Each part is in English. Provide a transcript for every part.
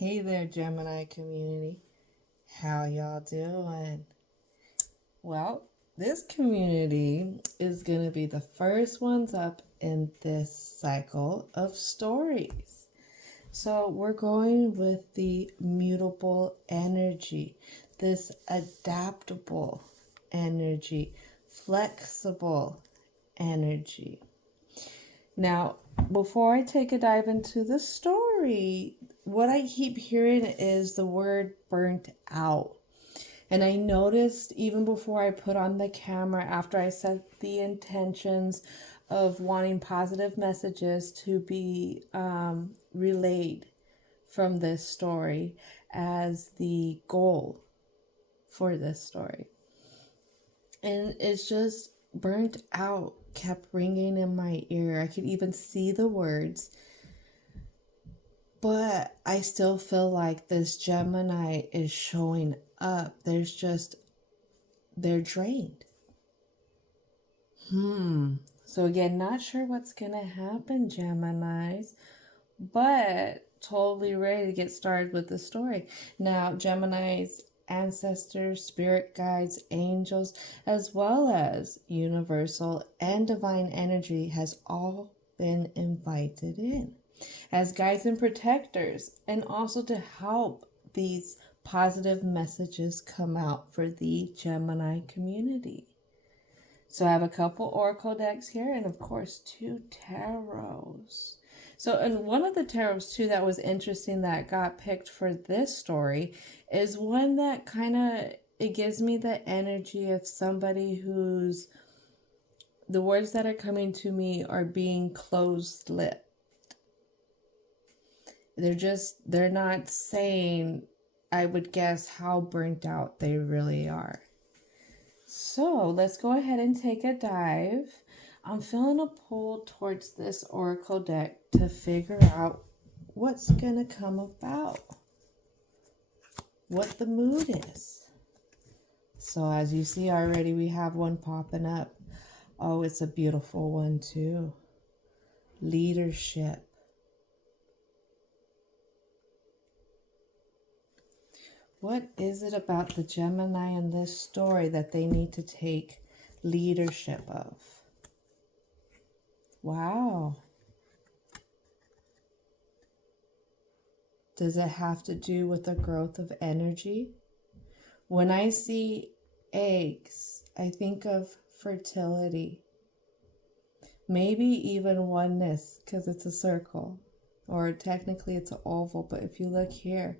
Hey there, Gemini community. How y'all doing? Well, this community is going to be the first ones up in this cycle of stories. So we're going with the mutable energy, this adaptable energy, flexible energy. Now, before I take a dive into the story, what I keep hearing is the word burnt out. And I noticed even before I put on the camera, after I set the intentions of wanting positive messages to be relayed from this story as the goal for this story. And it's just burnt out kept ringing in my ear. I could even see the words. But I still feel like this Gemini is showing up. They're drained. So again, not sure what's going to happen, Geminis, but totally ready to get started with the story. Now, Gemini's ancestors, spirit guides, angels, as well as universal and divine energy has all been invited in as guides and protectors, and also to help these positive messages come out for the Gemini community. So I have a couple oracle decks here, and of course 2 tarots. So, and one of the tarots too that was interesting that got picked for this story is one that it gives me the energy of somebody who's, the words that are coming to me are being closed-lipped. They're not saying, I would guess, how burnt out they really are. So let's go ahead and take a dive. I'm feeling a pull towards this oracle deck to figure out what's going to come about, what the mood is. So as you see already, we have one popping up. Oh, it's a beautiful one too. Leadership. What is it about the Gemini in this story that they need to take leadership of? Wow. Does it have to do with the growth of energy? When I see eggs, I think of fertility. Maybe even oneness, because it's a circle. Or technically it's an oval, but if you look here,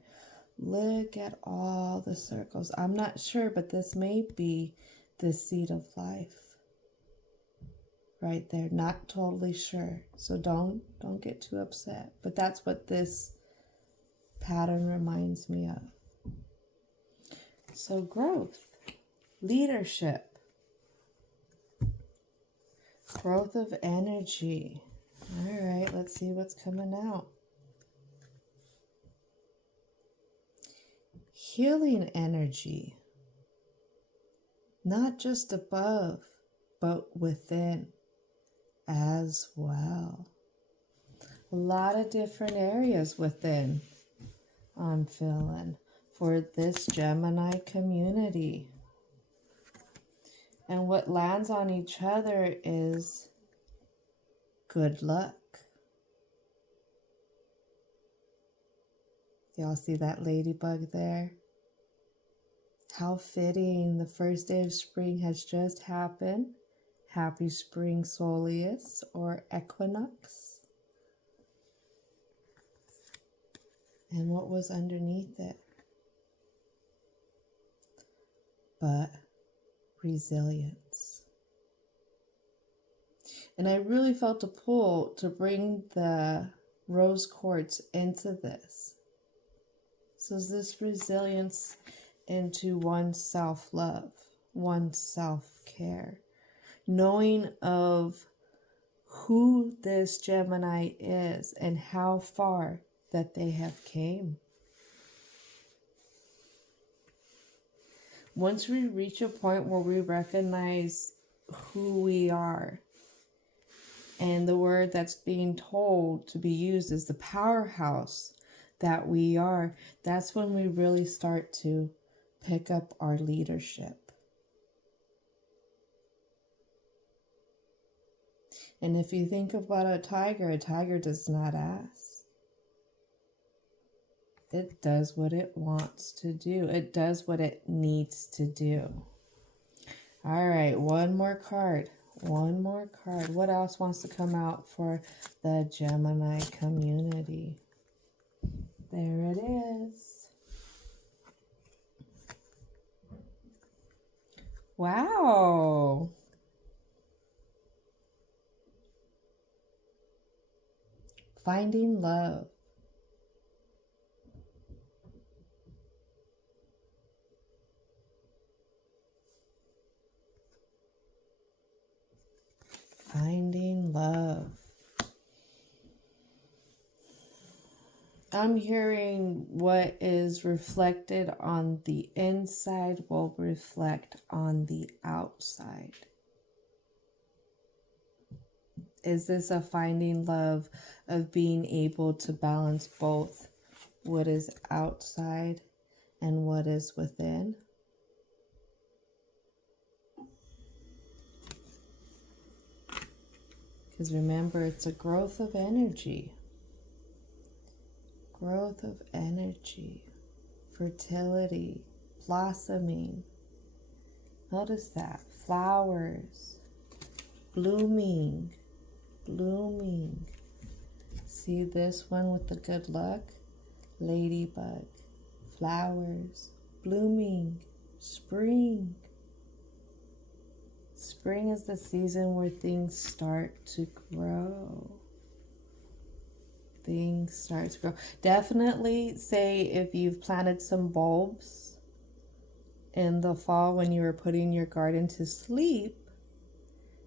look at all the circles. I'm not sure, but this may be the seed of life. Right there. Not totally sure. So don't get too upset. But that's what this pattern reminds me of. So growth, leadership, growth of energy. All right, let's see what's coming out. Healing energy, not just above, but within as well. A lot of different areas within, I'm feeling, for this Gemini community. And what lands on each other is good luck. Y'all see that ladybug there? How fitting, the first day of spring has just happened. Happy spring solstice or equinox. And what was underneath it? But resilience. And I really felt a pull to bring the rose quartz into this. So this resilience into one's self-love, one's self-care, knowing of who this Gemini is and how far that they have came. Once we reach a point where we recognize who we are, and the word that's being told to be used is the powerhouse that we are, that's when we really start to pick up our leadership. And if you think about a tiger does not ask. It does what it wants to do. It does what it needs to do. All right, one more card. One more card. What else wants to come out for the Gemini community? There it is. Wow. Finding love. Finding love. I'm hearing what is reflected on the inside will reflect on the outside. Is this a finding love of being able to balance both what is outside and what is within? Because remember, it's a growth of energy. Growth of energy, fertility, blossoming. Notice that. Flowers, blooming, blooming. See this one with the good luck? Ladybug, flowers, blooming, spring. Spring is the season where things start to grow. Things start to grow. Definitely say if you've planted some bulbs in the fall when you were putting your garden to sleep,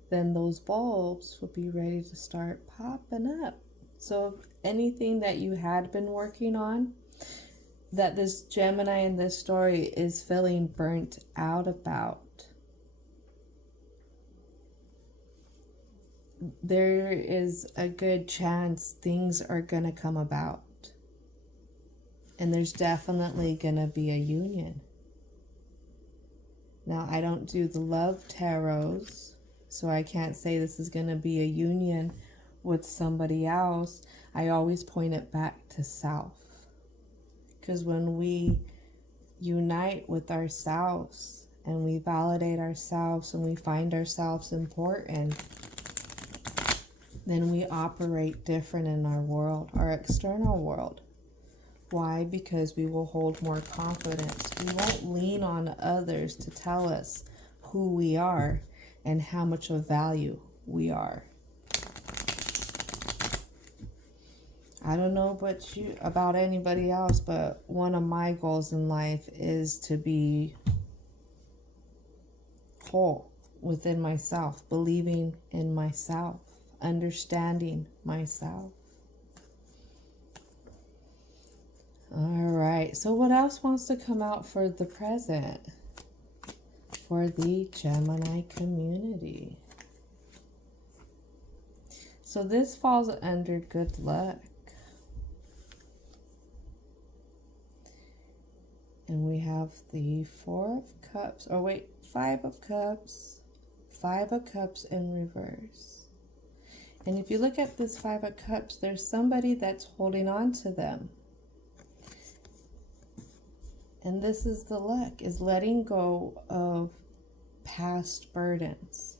then those bulbs will be ready to start popping up. So anything that you had been working on that this Gemini in this story is feeling burnt out about, there is a good chance things are going to come about. And there's definitely going to be a union. Now, I don't do the love tarots, so I can't say this is going to be a union with somebody else. I always point it back to self. Because when we unite with ourselves and we validate ourselves and we find ourselves important, then we operate different in our world, our external world. Why? Because we will hold more confidence. We won't lean on others to tell us who we are and how much of value we are. I don't know about anybody else, but one of my goals in life is to be whole within myself, believing in myself, understanding myself. All right, so what else wants to come out for the present for the Gemini community? So this falls under good luck. And we have the 4 of Cups, 5 of Cups, 5 of Cups in reverse. And if you look at this 5 of Cups, there's somebody that's holding on to them. And this is the luck, is letting go of past burdens.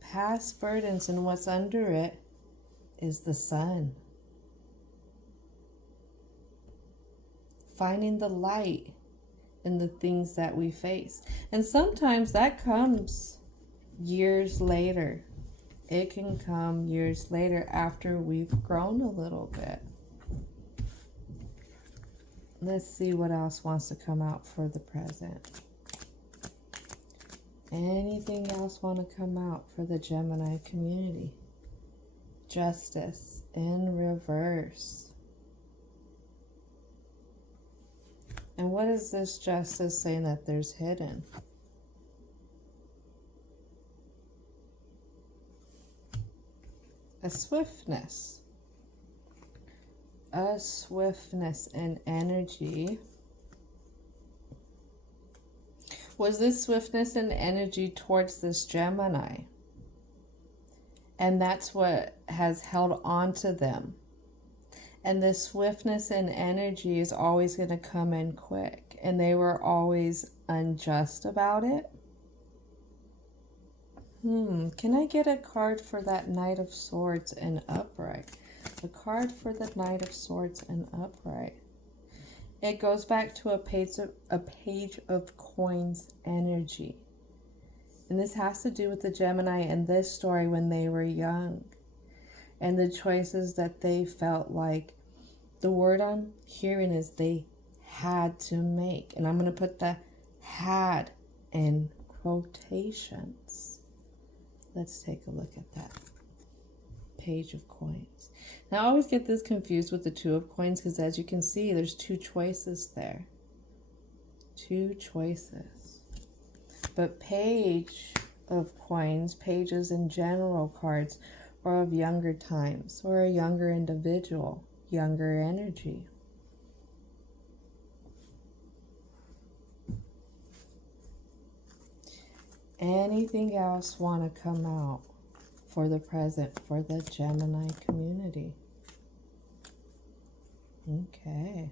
Past burdens, and what's under it is the sun. Finding the light in the things that we face. And sometimes that comes years later. It can come years later after we've grown a little bit. Let's see what else wants to come out for the present. Anything else want to come out for the Gemini community? Justice in reverse. And what is this justice saying that there's hidden? A swiftness. a swiftness in energy. Was this swiftness and energy towards this Gemini? And that's what has held on to them. And this swiftness and energy is always going to come in quick. And they were always unjust about it. Can I get a card for that Knight of Swords and upright? A card for the Knight of Swords and upright. It goes back to a page of coins energy. And this has to do with the Gemini in this story when they were young. And the choices that they felt like, the word I'm hearing is they had to make. And I'm going to put the had in quotations. Let's take a look at that. Page of coins. Now, I always get this confused with the Two of Coins because, as you can see, there's two choices there. Two choices. But Page of Coins, pages in general cards, are of younger times or a younger individual, younger energy. Anything else want to come out for the present for the Gemini community? Okay.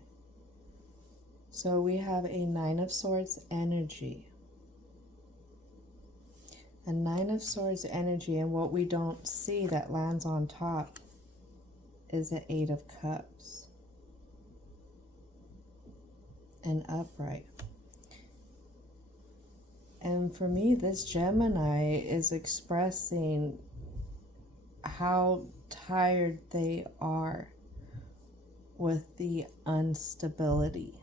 So we have a Nine of Swords energy. A Nine of Swords energy, and what we don't see that lands on top is the Eight of Cups. And upright. And for me, this Gemini is expressing how tired they are with the instability.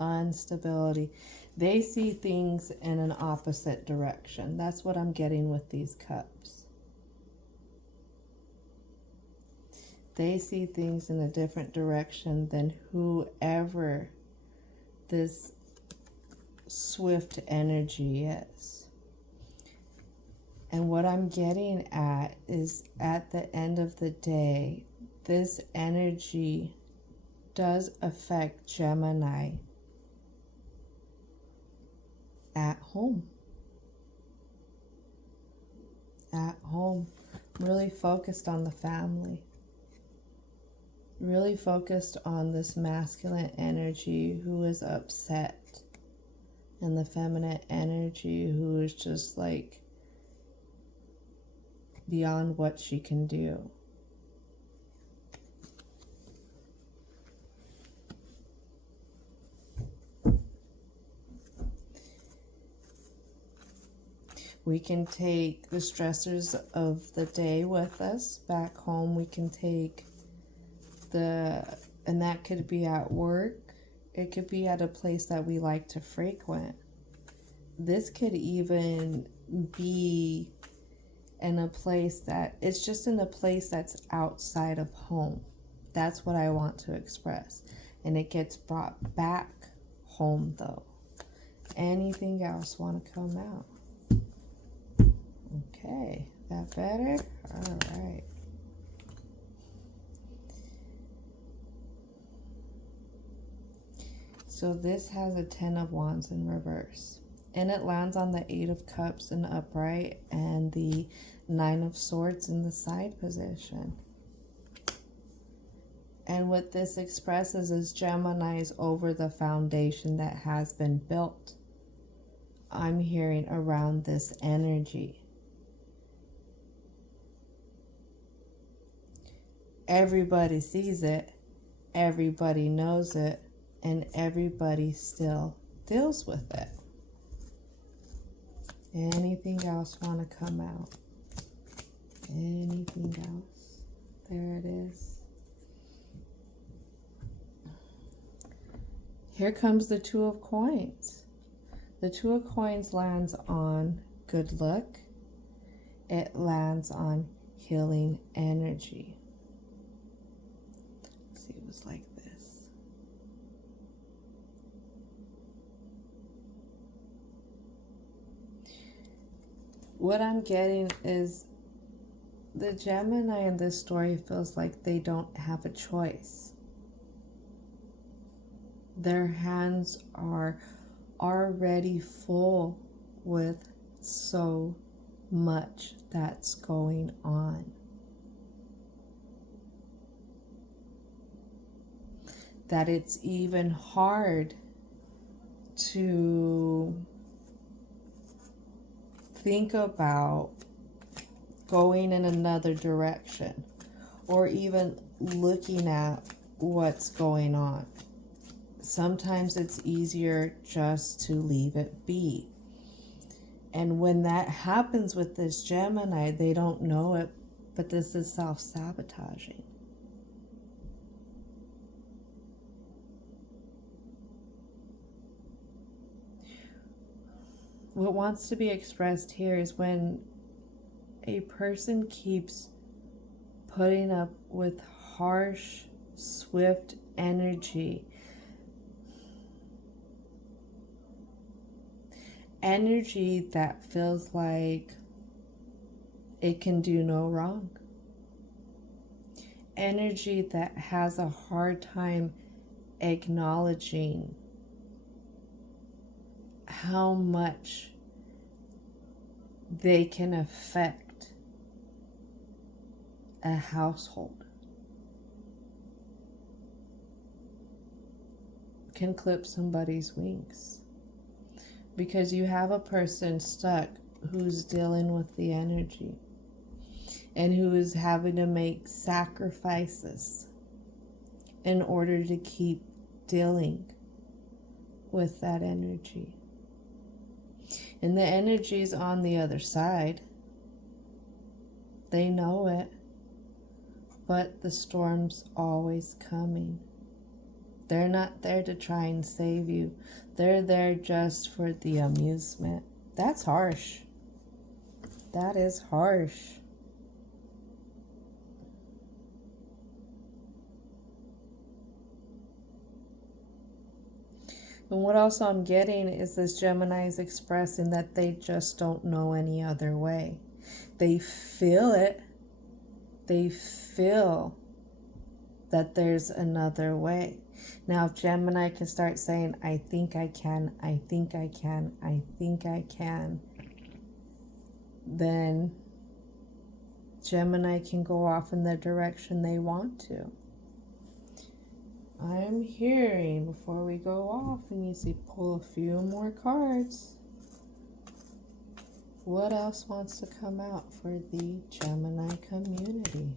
Instability. They see things in an opposite direction. That's what I'm getting with these cups. They see things in a different direction than whoever this swift energy is. And what I'm getting at is, at the end of the day, this energy does affect Gemini at home. At home. Really focused on the family. Really focused on this masculine energy who is upset. And the feminine energy who is just like beyond what she can do. We can take the stressors of the day with us back home. We can take and that could be at work. It could be at a place that we like to frequent. This could even be in a place that, it's just in a place that's outside of home. That's what I want to express. And it gets brought back home though. Anything else want to come out? Okay, that better? All right. So this has a 10 of Wands in reverse. And it lands on the 8 of Cups in upright and the 9 of Swords in the side position. And what this expresses is Gemini's over the foundation that has been built. I'm hearing around this energy. Everybody sees it, everybody knows it, and everybody still deals with it. Anything else want to come out? Anything else? There it is. Here comes the Two of Coins. The Two of Coins lands on good luck. It lands on healing energy. Let's see, it was like this. What I'm getting is the Gemini in this story feels like they don't have a choice. Their hands are already full with so much that's going on. That it's even hard to think about going in another direction or even looking at what's going on. Sometimes it's easier just to leave it be. And when that happens with this Gemini, they don't know it, but this is self-sabotaging. What wants to be expressed here is when a person keeps putting up with harsh, swift energy, energy that feels like it can do no wrong, energy that has a hard time acknowledging how much they can affect a household, can clip somebody's wings. Because you have a person stuck who's dealing with the energy and who is having to make sacrifices in order to keep dealing with that energy. And the energy's on the other side. They know it, but the storm's always coming. They're not there to try and save you. They're there just for the amusement. That's harsh. That is harsh. And what also I'm getting is this Gemini is expressing that they just don't know any other way. They feel it. They feel that there's another way. Now, if Gemini can start saying, I think I can, I think I can, I think I can, then Gemini can go off in the direction they want to. I'm hearing, before we go off, and you see, pull a few more cards. What else wants to come out for the Gemini community?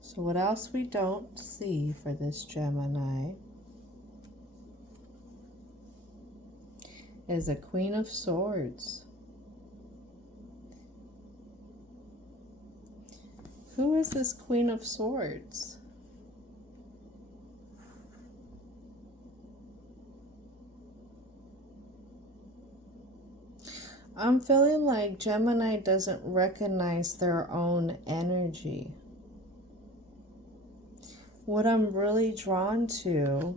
So what else we don't see for this Gemini is a Queen of Swords. Who is this Queen of Swords? I'm feeling like Gemini doesn't recognize their own energy. What I'm really drawn to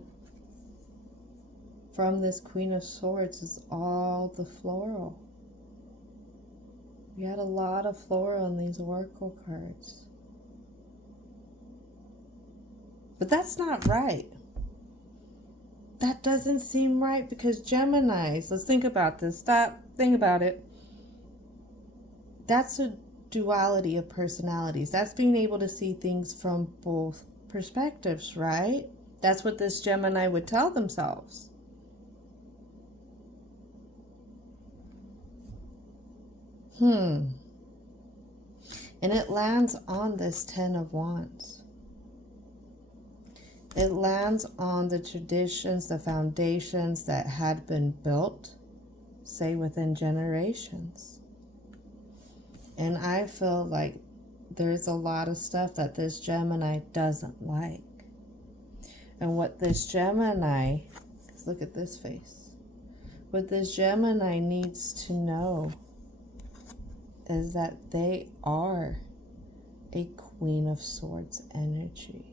from this Queen of Swords is all the floral. We had a lot of floral in these Oracle cards. But that's not right. That doesn't seem right because Geminis, let's think about this. Think about it. That's a duality of personalities. That's being able to see things from both perspectives, right? That's what this Gemini would tell themselves. And it lands on this Ten of Wands. It lands on the traditions, the foundations that had been built, say within generations. And I feel like there's a lot of stuff that this Gemini doesn't like. And what this Gemini, look at this face, what this Gemini needs to know is that they are a Queen of Swords energy.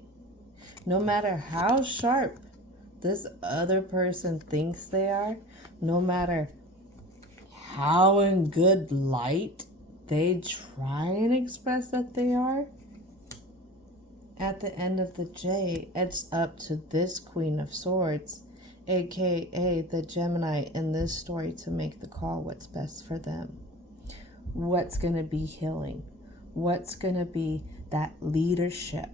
No matter how sharp this other person thinks they are, no matter how in good light they try and express that they are, at the end of the day, it's up to this Queen of Swords, aka the Gemini in this story, to make the call what's best for them. What's going to be healing? What's going to be that leadership?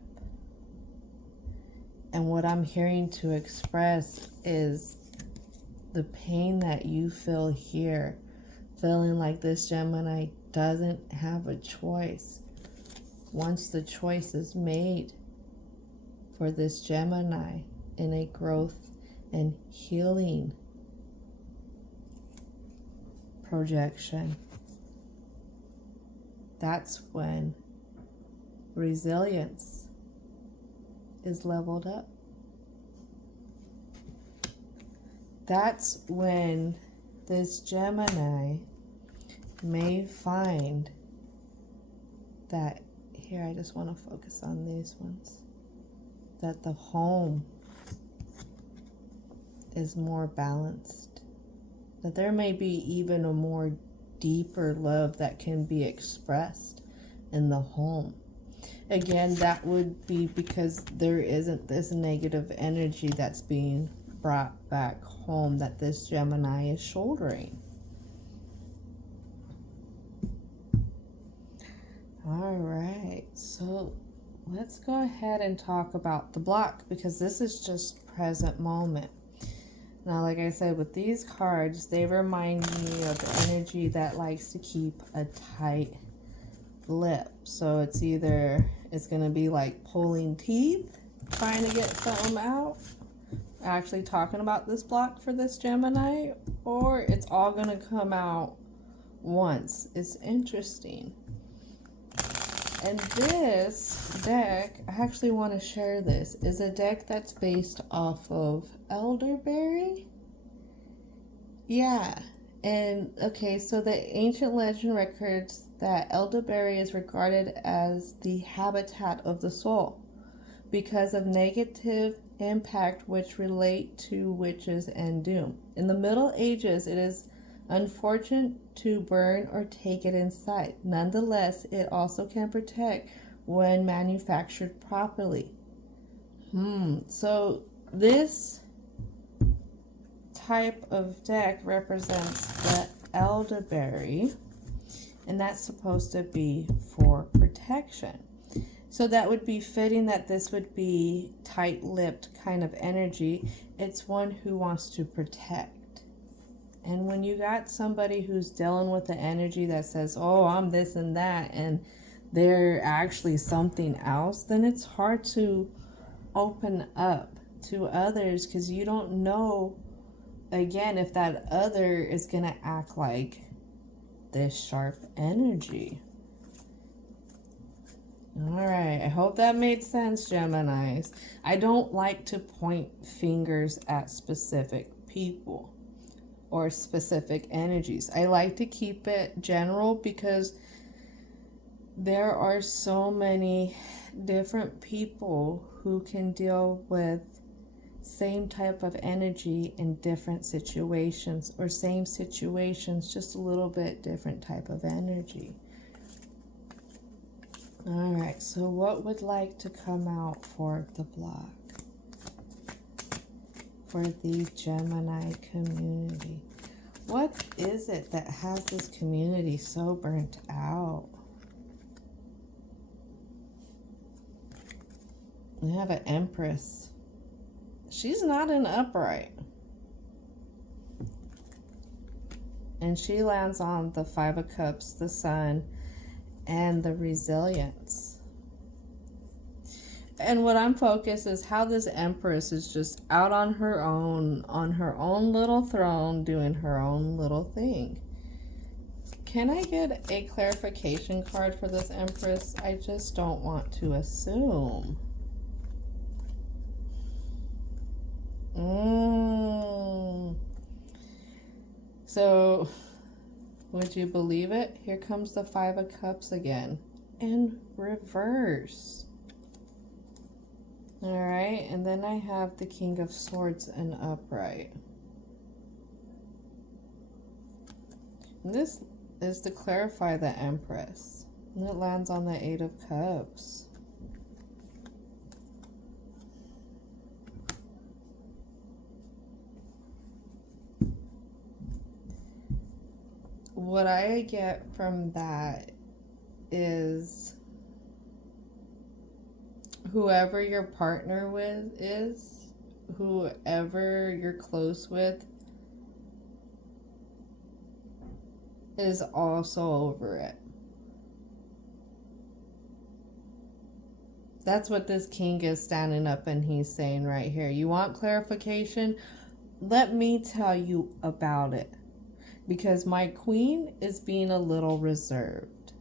And what I'm hearing to express is the pain that you feel here, feeling like this Gemini doesn't have a choice. Once the choice is made for this Gemini in a growth and healing projection, that's when resilience is leveled up. That's when this Gemini may find that, here I just want to focus on these ones, that the home is more balanced, that there may be even a more deeper love that can be expressed in the home. Again, that would be because there isn't this negative energy that's being brought back home that this Gemini is shouldering. All right, so let's go ahead and talk about the block, because this is just present moment. Now, like I said, with these cards, they remind me of the energy that likes to keep a tight lip. So it's either, it's going to be like pulling teeth, trying to get something out, actually talking about this block for this Gemini, or it's all going to come out once. It's interesting. And this deck, I actually want to share this, is a deck that's based off of elderberry. Yeah. And okay, so the ancient legend records that elderberry is regarded as the habitat of the soul because of negative impact which relate to witches and doom. In the Middle Ages, it is unfortunate to burn or take it inside. Nonetheless, it also can protect when manufactured properly. So this type of deck represents the elderberry, and that's supposed to be for protection. So that would be fitting that this would be tight-lipped kind of energy. It's one who wants to protect. And when you got somebody who's dealing with the energy that says, oh, I'm this and that, and they're actually something else, then it's hard to open up to others, because you don't know, again, if that other is going to act like this sharp energy. All right, I hope that made sense, Geminis. I don't like to point fingers at specific people or specific energies. I like to keep it general because there are so many different people who can deal with same type of energy in different situations, or same situations, just a little bit different type of energy. All right, so what would like to come out for the block for the Gemini community? What is it that has this community so burnt out? We have an Empress. She's not an upright. And she lands on the Five of Cups, the Sun, and the resilience. And what I'm focused is how this Empress is just out on her own little throne, doing her own little thing. Can I get a clarification card for this Empress? I just don't want to assume. So, would you believe it? Here comes the Five of Cups again in reverse. All right, and then I have the King of Swords in upright. And this is to clarify the Empress. And it lands on the Eight of Cups. What I get from that is whoever your partner with is, whoever you're close with, is also over it. That's what this king is standing up and he's saying right here. You want clarification? Let me tell you about it. Because my queen is being a little reserved.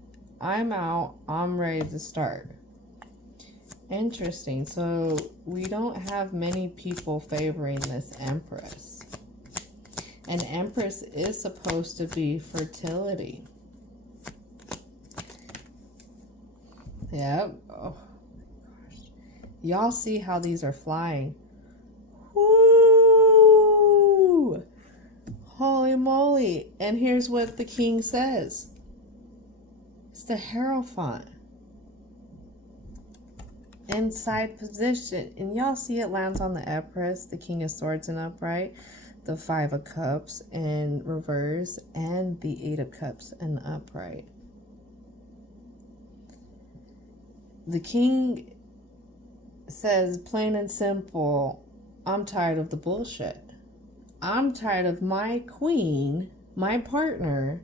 I'm out. I'm ready to start. Interesting. So we don't have many people favoring this Empress. An Empress is supposed to be fertility. Yep. Oh my gosh. Y'all see how these are flying. Woo! Holy moly. And here's what the king says. It's the Hierophant. Inside position. And y'all see it lands on the Empress, the King of Swords in upright, the Five of Cups in reverse, and the Eight of Cups in upright. The king says, plain and simple, I'm tired of the bullshit. I'm tired of my queen, my partner,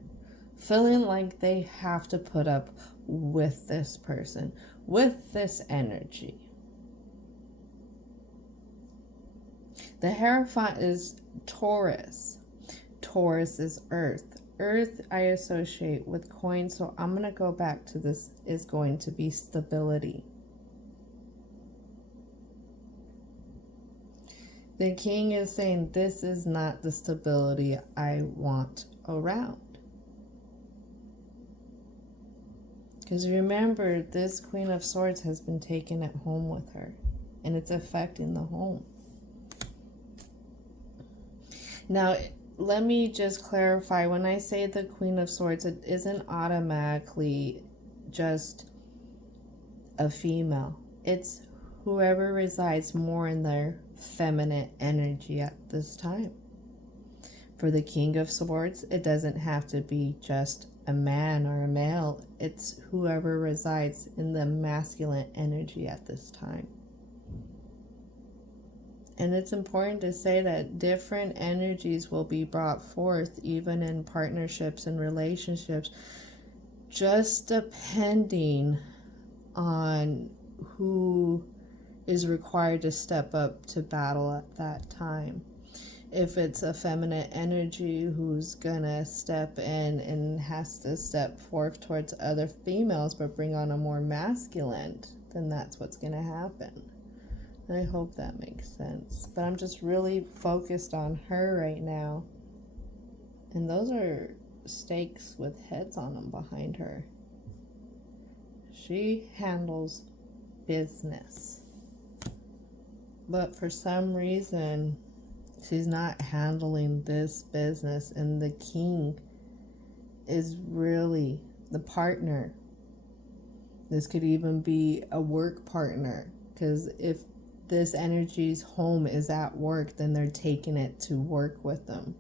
feeling like they have to put up with this person, with this energy. The Hierophant is Taurus. Taurus is earth. Earth I associate with coin, so I'm going to go back to this is going to be stability. The king is saying this is not the stability I want around. Because remember, this Queen of Swords has been taken at home with her, and it's affecting the home. Now, let me just clarify. When I say the Queen of Swords, it isn't automatically just a female. It's whoever resides more in their feminine energy at this time. For the King of Swords, it doesn't have to be just a man or a male. It's whoever resides in the masculine energy at this time. And it's important to say that different energies will be brought forth even in partnerships and relationships, just depending on who is required to step up to battle at that time. If it's a feminine energy who's gonna step in and has to step forth towards other females but bring on a more masculine, then that's what's gonna happen. I hope that makes sense. But I'm just really focused on her right now. And those are stakes with heads on them behind her. She handles business. But for some reason, she's not handling this business. And the king is really the partner. This could even be a work partner. Because if this energy's home is at work, then they're taking it to work with them,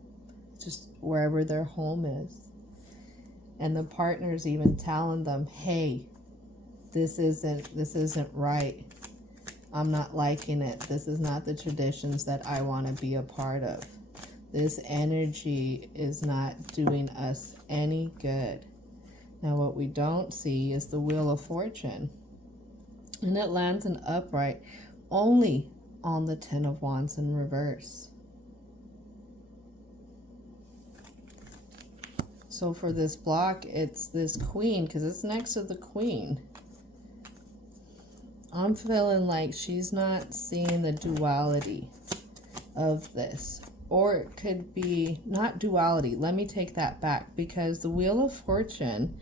just wherever their home is. And the partner's even telling them, hey, this isn't right. I'm not liking it. This is not the traditions that I want to be a part of. This energy is not doing us any good. Now what we don't see is the Wheel of Fortune. And it lands in upright only on the Ten of Wands in reverse. So for this block, it's this queen, because it's next to the queen. I'm feeling like she's not seeing the duality of this. Or it could be not duality. Let me take that back, because the Wheel of Fortune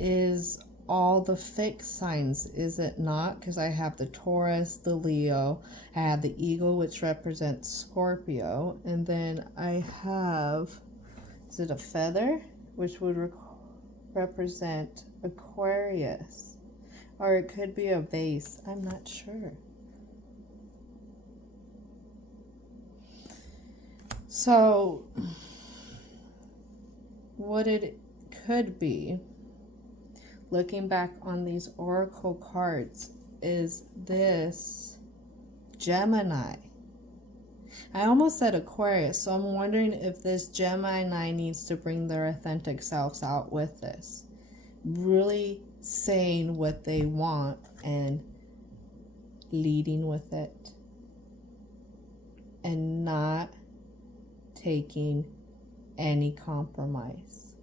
is all the fixed signs, is it not? Because I have the Taurus, the Leo, I have the Eagle, which represents Scorpio, and then I have, is it a feather? which would represent Aquarius. Or it could be a vase. I'm not sure. So, what it could be, looking back on these oracle cards, is this Gemini. I almost said Aquarius, so I'm wondering if this Gemini needs to bring their authentic selves out with this. Really saying what they want and leading with it. And not taking any compromise.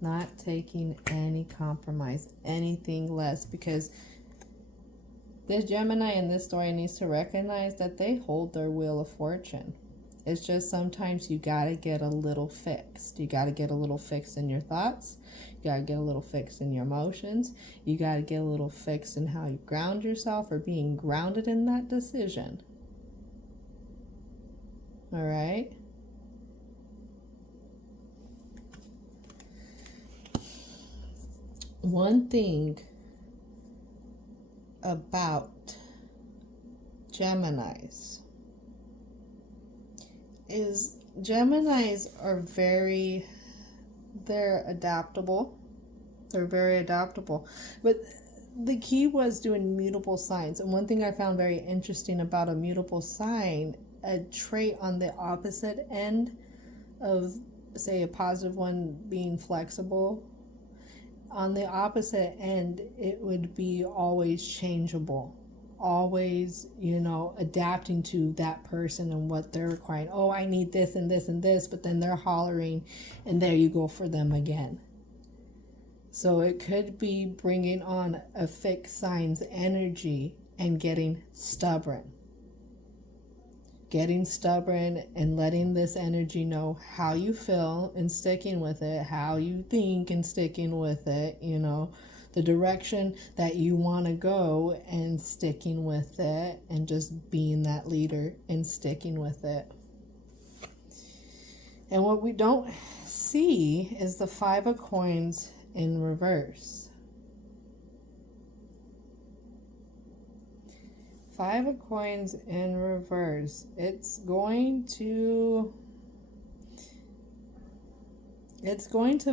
Not taking any compromise, anything less, because this Gemini in this story needs to recognize that they hold their wheel of fortune. It's just sometimes you gotta get a little fixed. You gotta get a little fixed in your thoughts. You gotta get a little fixed in your emotions. You gotta get a little fixed in how you ground yourself, or being grounded in that decision. All right? One thing about Geminis is Geminis are they're adaptable. They're very adaptable. But the key was doing mutable signs. And one thing I found very interesting about a mutable sign, a trait on the opposite end of, say, a positive one being flexible, on the opposite end, it would be always changeable. Always, adapting to that person and what they're requiring. Oh, I need this and this and this, but then they're hollering, and there you go for them again. So it could be bringing on a fixed sign's energy and getting stubborn. Getting stubborn and letting this energy know how you feel and sticking with it, how you think and sticking with it, the direction that you want to go and sticking with it, and just being that leader and sticking with it. And what we don't see is the Five of Coins in reverse. Five of Coins in reverse. It's going to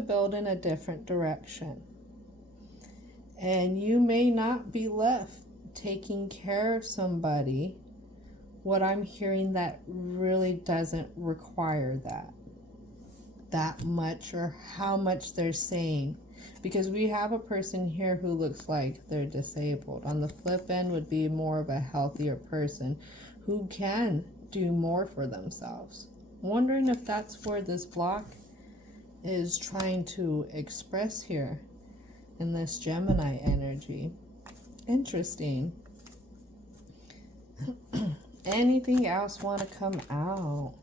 build in a different direction. And you may not be left taking care of somebody, what I'm hearing, that really doesn't require that much, or how much they're saying. Because we have a person here who looks like they're disabled. On the flip end would be more of a healthier person who can do more for themselves. Wondering if that's where this block is trying to express here in this Gemini energy. Interesting. Anything else want to come out?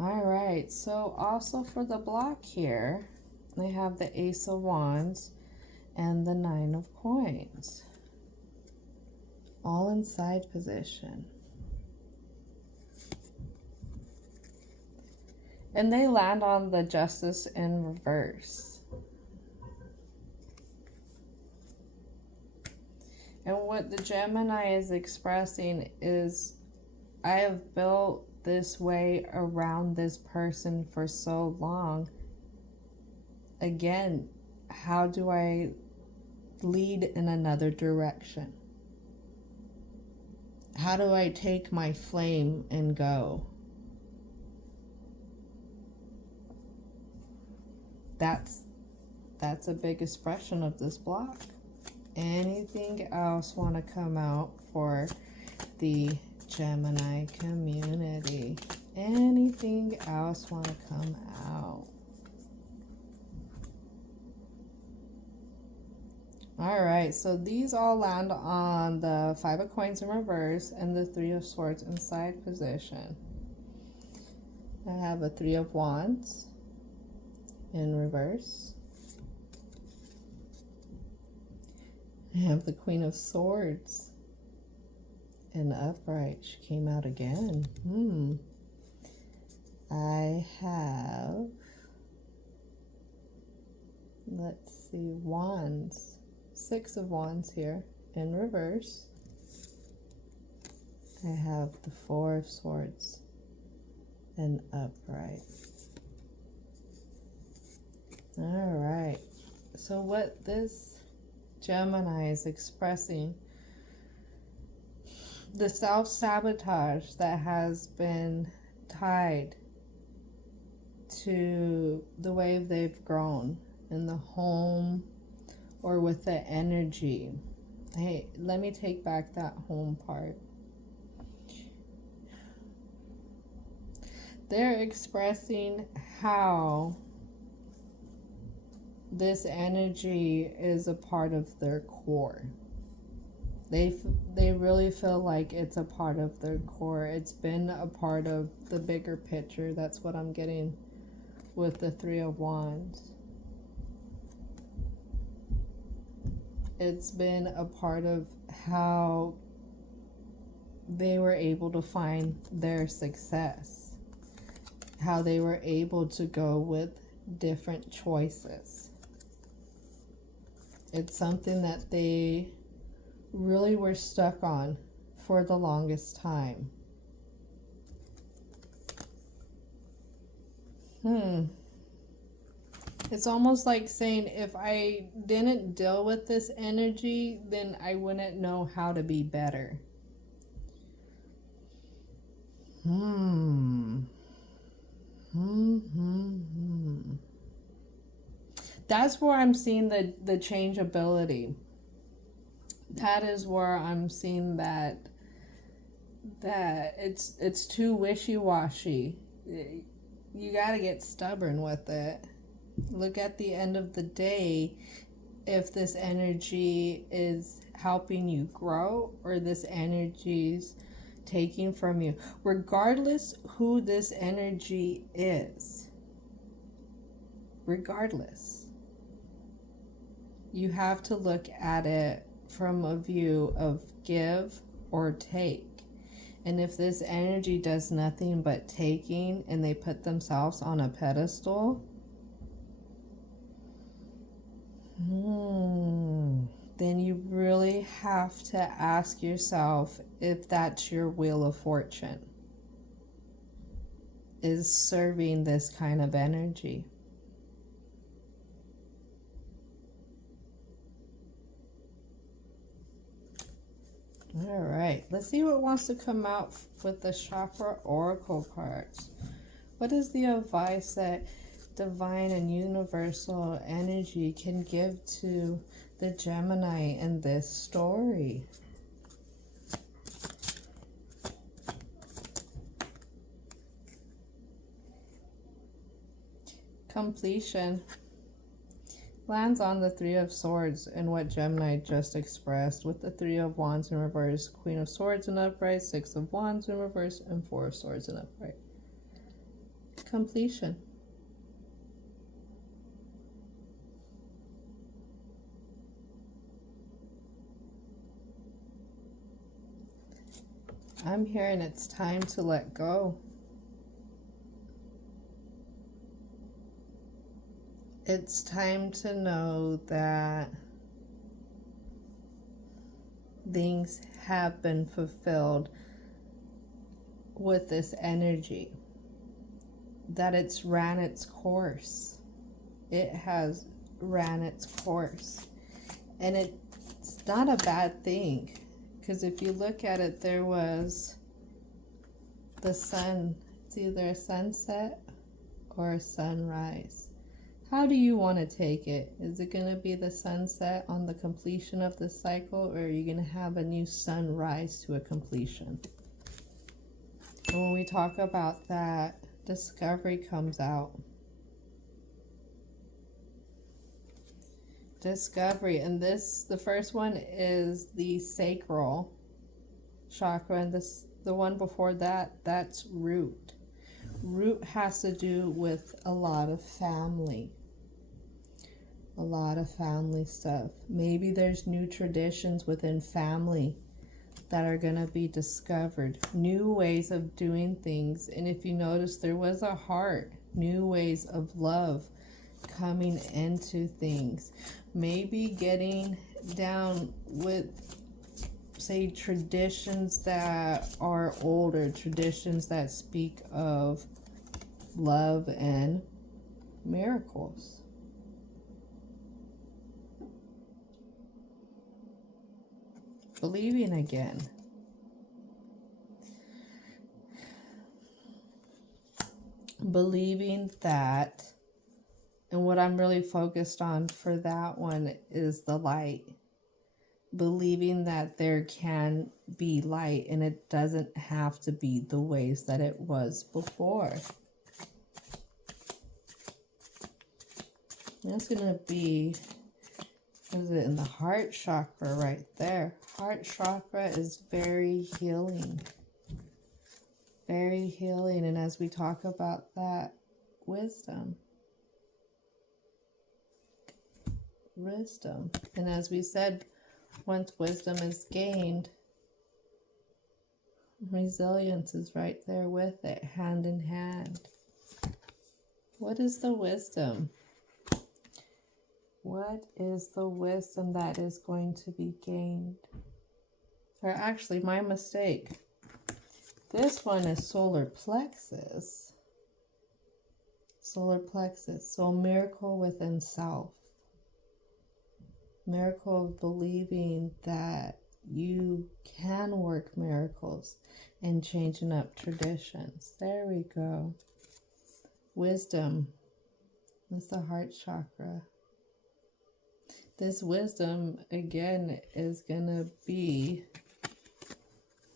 All right, so also for the block here, they have the Ace of Wands and the Nine of Coins, all in side position. And they land on the Justice in reverse. And what the Gemini is expressing is, I have built this way around this person for so long. Again, how do I lead in another direction? How do I take my flame and go? That's a big expression of this block. Anything else want to come out for the Gemini community? Anything else want to come out? All right, so these all land on the Five of Coins in reverse and the Three of Swords in side position. I have a Three of Wands in reverse. I have the Queen of Swords in upright. She came out again. I have, let's see, wands. 6 of wands here in reverse. I have the 4 of swords and upright. All right. So what this Gemini is expressing, the self-sabotage that has been tied to the way they've grown in the home or with the energy. Hey, let me take back that home part. They're expressing how this energy is a part of their core. They really feel like it's a part of their core. It's been a part of the bigger picture. That's what I'm getting with the 3 of Wands. It's been a part of how they were able to find their success, how they were able to go with different choices. It's something that they really were stuck on for the longest time. It's almost like saying, if I didn't deal with this energy, then I wouldn't know how to be better. That's where I'm seeing the changeability. That is where I'm seeing that it's too wishy-washy. You got to get stubborn with it. Look at the end of the day, if this energy is helping you grow or this energy's taking from you. Regardless who this energy is, regardless, you have to look at it from a view of give or take. And if this energy does nothing but taking and they put themselves on a pedestal, then you really have to ask yourself if that's your wheel of fortune, is serving this kind of energy. All right, let's see what wants to come out with the Chakra Oracle cards. What is the advice that divine and universal energy can give to the Gemini in this story? Completion lands on the 3 of Swords and what Gemini just expressed, with the 3 of Wands in reverse, Queen of Swords in upright, 6 of Wands in reverse, and 4 of Swords in upright. Completion. I'm hearing it's time to let go. It's time to know that things have been fulfilled with this energy, that it's ran its course. It has ran its course. And it's not a bad thing, because if you look at it, there was the sun. It's either a sunset or a sunrise. How do you want to take it? Is it going to be the sunset on the completion of the cycle, or are you going to have a new sunrise to a completion? And when we talk about that, discovery comes out. Discovery. And this, the first one is the sacral chakra, and the one before that, that's root. Root has to do with a lot of family. A lot of family stuff. Maybe there's new traditions within family that are going to be discovered, new ways of doing things. And if you notice, there was a heart, new ways of love coming into things. Maybe getting down with, say, traditions that are older, traditions that speak of love and miracles. Believing again. Believing that, and what I'm really focused on for that one is the light. Believing that there can be light and it doesn't have to be the ways that it was before. That's going to be, what is it, in the heart chakra right there. Heart chakra is very healing. Very healing. And as we talk about that, wisdom. Wisdom. And as we said, once wisdom is gained, resilience is right there with it, hand in hand. What is the wisdom? What is the wisdom that is going to be gained? Or actually, my mistake. This one is solar plexus. Solar plexus. So miracle within self. Miracle of believing that you can work miracles and changing up traditions. There we go. Wisdom. That's the heart chakra. This wisdom, again, is going to be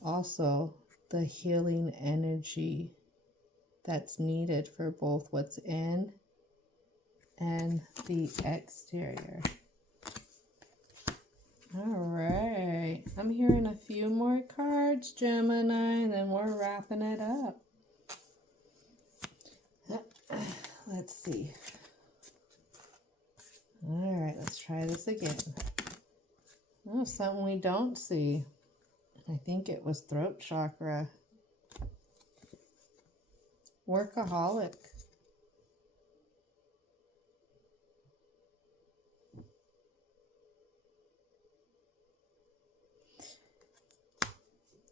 also the healing energy that's needed for both what's in and the exterior. All right. I'm hearing a few more cards, Gemini, and then we're wrapping it up. Let's see. All right, let's try this again. Oh, something we don't see. I think it was throat chakra. Workaholic.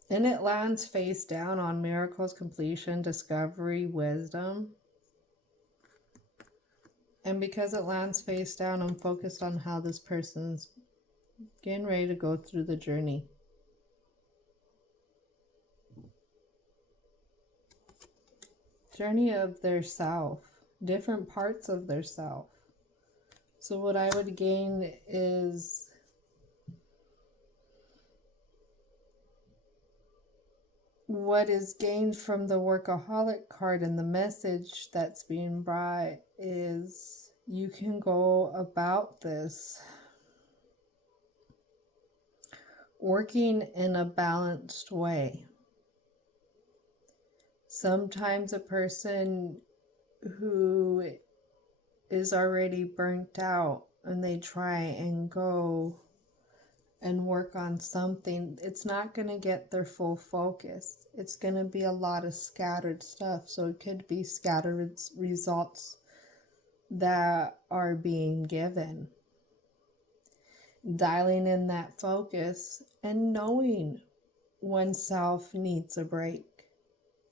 And it lands face down on miracles, completion, discovery, wisdom. And because it lands face down, I'm focused on how this person's getting ready to go through the journey. Journey of their self, different parts of their self. So what I would gain is what is gained from the workaholic card, and the message that's being brought is you can go about this working in a balanced way. Sometimes a person who is already burnt out and they try and go and work on something, it's not going to get their full focus. It's going to be a lot of scattered stuff. So it could be scattered results that are being given. Dialing in that focus and knowing oneself needs a break,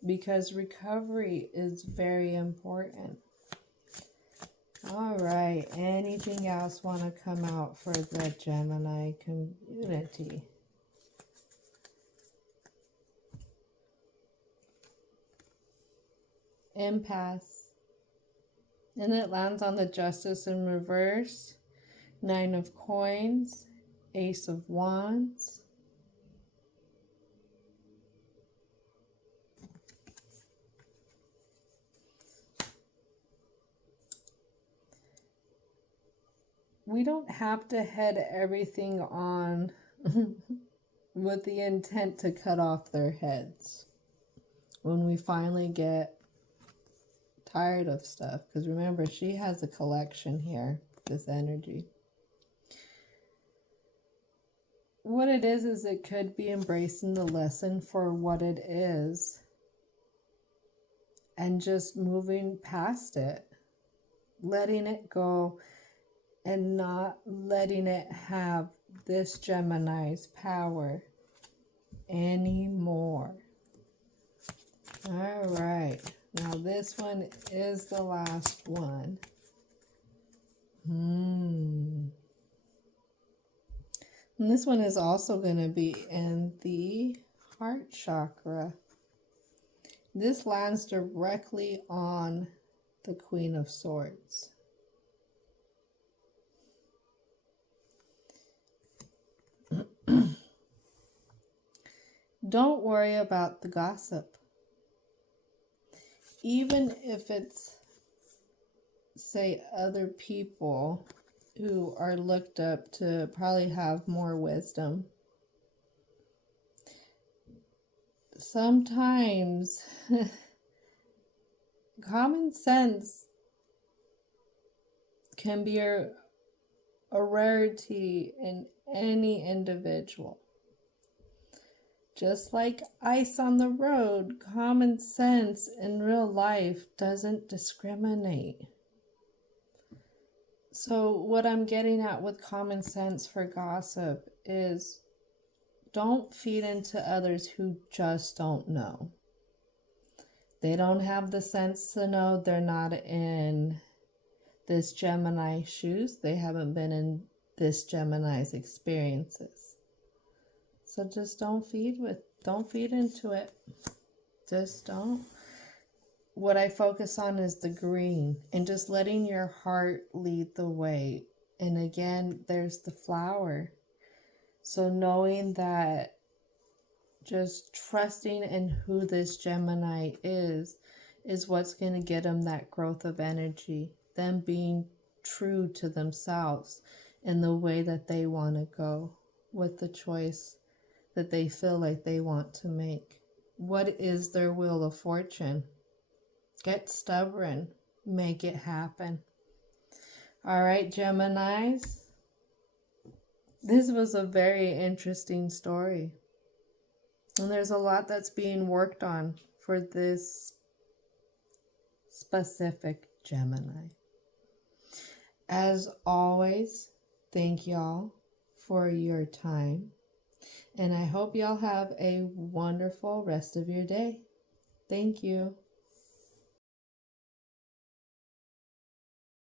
because recovery is very important. All right, anything else want to come out for the Gemini community? Impasse. And it lands on the Justice in reverse, 9 of Coins, Ace of Wands. We don't have to head everything on with the intent to cut off their heads when we finally get tired of stuff. Because remember, she has a collection here, this energy. what it is it could be embracing the lesson for what it is and just moving past it, letting it go and not letting it have this Gemini's power anymore. All right, now this one is the last one. And this one is also going to be in the heart chakra. This lands directly on the Queen of Swords. Don't worry about the gossip. Even if it's, say, other people who are looked up to probably have more wisdom. Sometimes common sense can be a rarity in any individual. Just like ice on the road, common sense in real life doesn't discriminate. So what I'm getting at with common sense for gossip is don't feed into others who just don't know. They don't have the sense to know. They're not in this Gemini's shoes. They haven't been in this Gemini's experiences. So just don't feed into it. Just don't. What I focus on is the green and just letting your heart lead the way. And again, there's the flower. So knowing that, just trusting in who this Gemini is what's going to get them that growth of energy. Them being true to themselves in the way that they want to go with the choice that they feel like they want to make. What is their wheel of fortune? Get stubborn. Make it happen. All right, Geminis. This was a very interesting story. And there's a lot that's being worked on for this specific Gemini. As always, thank y'all for your time. And I hope y'all have a wonderful rest of your day. Thank you.